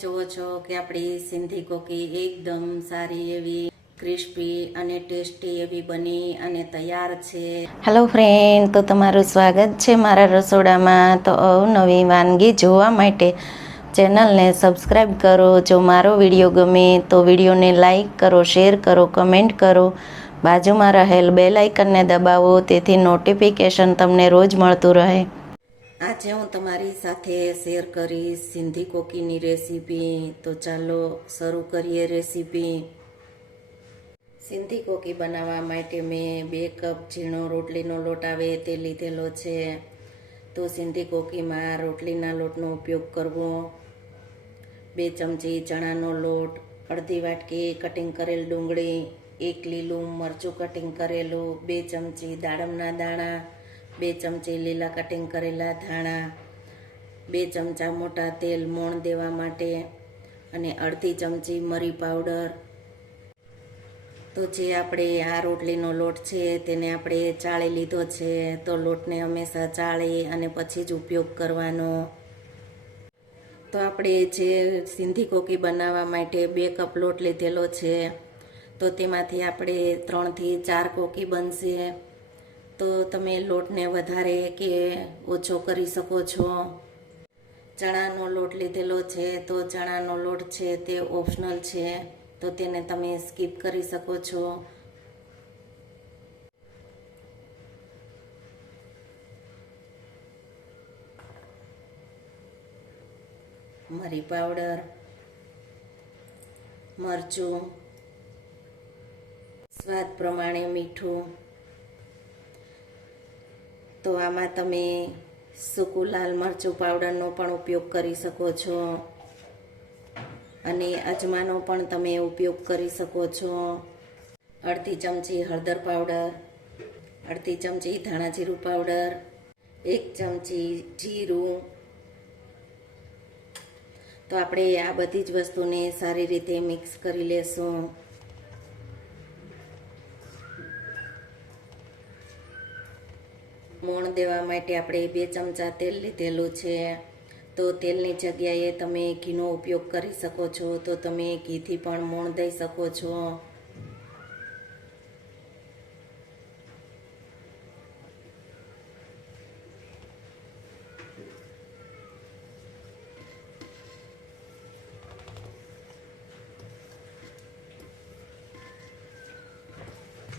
જોવો છો કે આપણી સિંધી કોકી એકદમ સારી એવી ક્રિસ્પી અને ટેસ્ટી એવી બની અને તૈયાર છે। હેલો ફ્રેન્ડ, તો તમારું સ્વાગત છે મારા રસોડામાં। તો અવનવી વાનગી જોવા માટે ચેનલને સબસ્ક્રાઈબ કરો। જો મારો વિડીયો ગમે તો વિડીયોને લાઈક કરો, શેર કરો, કમેન્ટ કરો। બાજુમાં રહેલ બેલ આઇકનને દબાવો તેથી નોટિફિકેશન તમને રોજ મળતું રહે। આજે હું તમારી સાથે શેર કરીશ સિંધી કોકીની રેસીપી। તો ચાલો શરૂ કરીએ રેસીપી। સિંધી કોકી બનાવવા માટે મેં 2 કપ ઝીણો રોટલીનો લોટ આવે તે લીધેલો છે। તો સિંધી કોકીમાં રોટલીના લોટનો ઉપયોગ કરવો। 2 ચમચી ચણાનો લોટ, અડધી વાટકી કટિંગ કરેલ ડુંગળી, 1 લીલું મરચું કટિંગ કરેલું, 2 ચમચી દાડમના દાણા, 2 ચમચી લીલા કટિંગ કરેલા ધાણા, 2 ચમચા મોટા તેલ મોણ દેવા માટે અને અડધી ચમચી મરી પાવડર। તો જે આપણે આ રોટલીનો લોટ છે તેને આપણે ચાળી લીધો છે। તો લોટને હંમેશા ચાળી અને પછી જ ઉપયોગ કરવાનો। તો આપણે જે સિંધી કોકી બનાવવા માટે 2 કપ લોટ લીધેલો છે તો તેમાંથી આપણે 3 થી 4 કોકી બનશે। તો તમે લોટને વધારે કે ઓછો કરી શકો છો। ચણાનો લોટ લીધેલો છે તો ચણાનો લોટ છે તે ઓપ્શનલ છે, તો તેને તમે સ્કીપ કરી શકો છો। મરી પાવડર, મરચું, સ્વાદ પ્રમાણે મીઠું। તો આમાં તમે સૂકું લાલ મરચું પાવડરનો પણ ઉપયોગ કરી શકો છો અને અજમાનો પણ તમે ઉપયોગ કરી શકો છો। અડધી ચમચી હળદર પાવડર, અડધી ચમચી ધાણા જીરું પાવડર, 1 ચમચી જીરું। તો આપણે આ બધી જ વસ્તુને સારી રીતે મિક્સ કરી લેશું। મોણ દેવા માટે આપણે 2 ચમચા તેલ લીધેલું છે। તો તેલની જગ્યાએ તમે ઘીનો ઉપયોગ કરી શકો છો, તો તમે ઘીથી પણ મોણ દઈ શકો છો।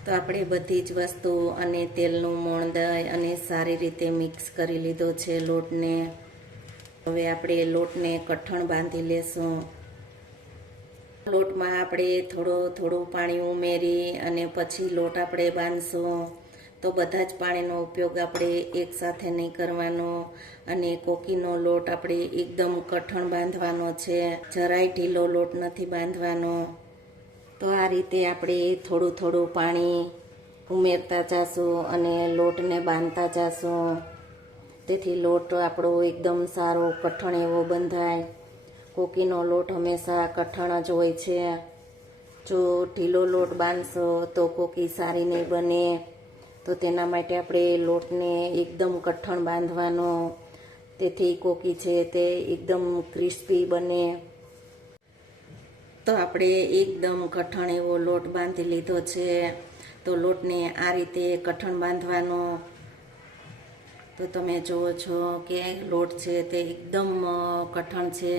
તો આપણે બધી જ વસ્તુ અને તેલનું મોણ દઈ અને સારી રીતે મિક્સ કરી લીધો છે લોટને। હવે આપણે લોટને કઠણ બાંધી લેશું। લોટમાં આપણે થોડું પાણી ઉમેરી અને પછી લોટ આપણે બાંધશું। તો બધા જ પાણીનો ઉપયોગ આપણે એકસાથે નહીં કરવાનો અને કોકીનો લોટ આપણે એકદમ કઠણ બાંધવાનો છે, જરાય ઢીલો લોટ નથી બાંધવાનો। તો આ રીતે આપણે થોડું પાણી ઉમેરતા જાશું અને લોટને બાંધતા જાશું, તેથી લોટ આપણો એકદમ સારો કઠણ એવો બંધાય। કોકીનો લોટ હંમેશા કઠણ જ હોય છે। જો ઢીલો લોટ બાંધશો તો કોકી સારી નહીં બને। તો તેના માટે આપણે લોટને એકદમ કઠણ બાંધવાનો, તેથી કોકી છે તે એકદમ ક્રિસ્પી બને। તો આપણે એકદમ કઠણ એવો લોટ બાંધી લીધો છે। તો લોટને આ રીતે કઠણ બાંધવાનો। તો તમે જુઓ છો કે લોટ છે તે એકદમ કઠણ છે।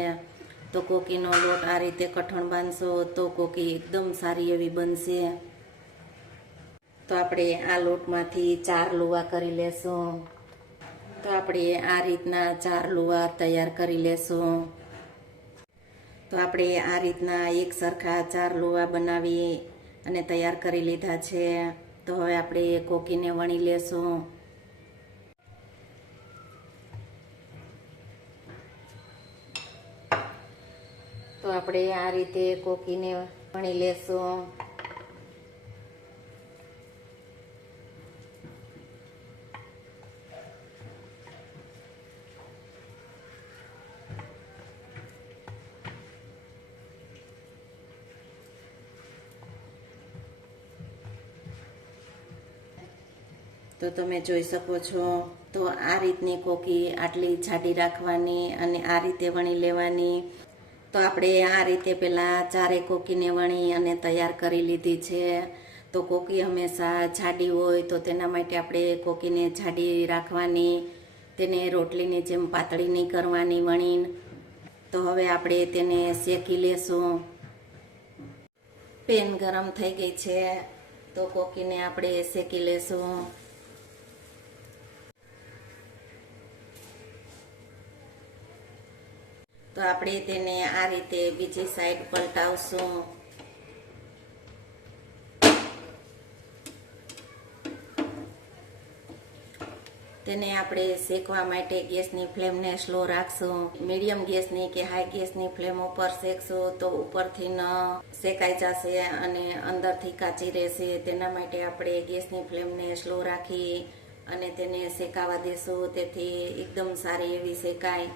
તો કોકીનો લોટ આ રીતે કઠણ બાંધશો તો કોકી એકદમ સારી એવી બનશે। તો આપણે આ લોટમાંથી 4 લુવા કરી લેશું। તો આપણે આ રીતના 4 લુવા તૈયાર કરી લેશું। તો આપણે આ રીતના એક સરખા 4 લુવા બનાવી અને તૈયાર કરી લીધા છે। તો હવે આપણે કોકીને વણી લેશું। તો આપણે આ રીતે કોકીને વણી લેશું। તો તમે જોઈ શકો છો, તો આ રીતની કોકી આટલી જાડી રાખવાની અને આ રીતે વણી લેવાની। તો આપણે આ રીતે પહેલાં ચારે કોકીને વણી અને તૈયાર કરી લીધી છે. તો કોકી હંમેશા જાડી હોય તો તેના માટે આપણે કોકીને જાડી રાખવાની, તેને રોટલીની જેમ પાતળી નહીં કરવાની વણીને. તો હવે આપણે તેને શેકી લેશું. પેન ગરમ થઈ ગઈ છે તો કોકીને આપણે શેકી લેશું. તો આપણે તેને આ રીતે બીજી સાઈડ પલટાવશું. તેને આપણે શેકવા માટે ગેસની ફ્લેમને સ્લો રાખશું. મીડિયમ ગેસની કે હાઈ ગેસની ફ્લેમ ઉપર શેકશું તો ઉપરથી ન શેકાઈ જશે અને અંદરથી કાચી રહેશે. તેના માટે આપણે ગેસની ફ્લેમને સ્લો રાખી અને તેને શેકાવા દેશું, તેથી એકદમ સારી એવી શેકાય.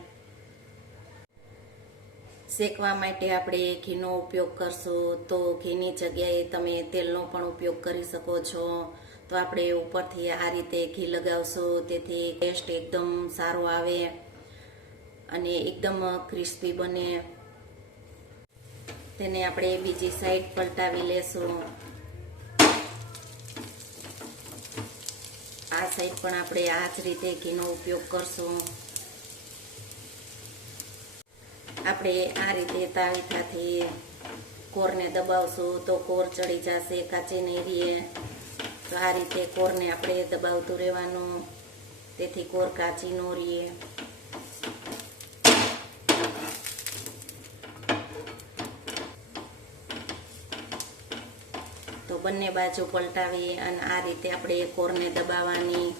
શેકવા માટે આપણે ઘીનો ઉપયોગ કરશું. તો ઘીની જગ્યાએ તમે તેલનો પણ ઉપયોગ કરી શકો છો. તો આપણે ઉપરથી આ રીતે ઘી લગાવશું, તેથી ટેસ્ટ એકદમ સારો આવે અને એકદમ ક્રિસ્પી બને. તેને આપણે બીજી સાઈડ પલટાવી લેશું. આ સાઈડ પણ આપણે આ જ રીતે ઘીનો ઉપયોગ કરશું. આપણે આ રીતે તાવીથાથી કોરને દબાવશું તો કોર ચડી જશે, કાચી નહીં રહે. તો આ રીતે કોરને આપણે દબાવતું રહેવાનું, તેથી કોર કાચી ન રહે. તો બંને બાજુ પલટાવી અને આ રીતે આપણે કોરને દબાવવાની.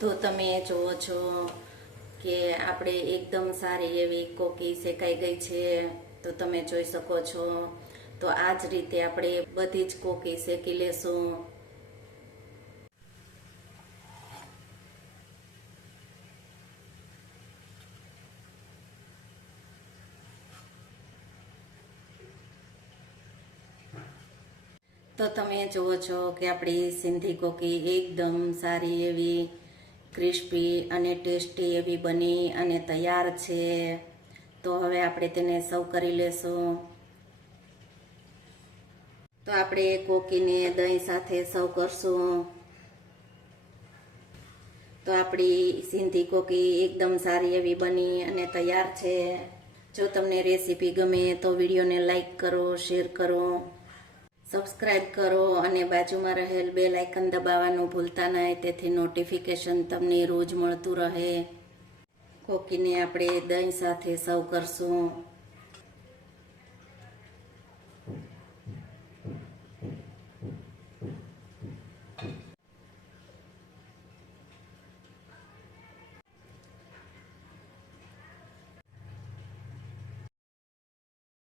તો તમે જુઓ છો કે આપણે એકદમ સારી એવી કોકી શેકાઈ ગઈ છે. તો તમે જોઈ શકો છો. તો આ જ રીતે આપણે બધી જ કોકી શેકી લેશું. તો તમે જુઓ છો કે આપણી સિંધી કોકી એકદમ સારી એવી ક્રિસ્પી અને ટેસ્ટી એવી બની અને તૈયાર છે. તો હવે આપણે તેને સર્વ કરી લેશું. તો આપણે કોકીને દહીં સાથે સર્વ કરશું. તો આપણી સિંધી કોકી એકદમ સારી એવી બની અને તૈયાર છે. જો તમને રેસીપી ગમે તો વિડીયોને લાઈક કરો, શેર કરો, સબસ્ક્રાઈબ કરો અને બાજુમાં રહેલ બેલ આઇકન દબાવવાનું ભૂલતા નહીં, તેથી નોટિફિકેશન તમને રોજ મળતું રહે. કોકીને આપણે દહીં સાથે સર્વ કરશું.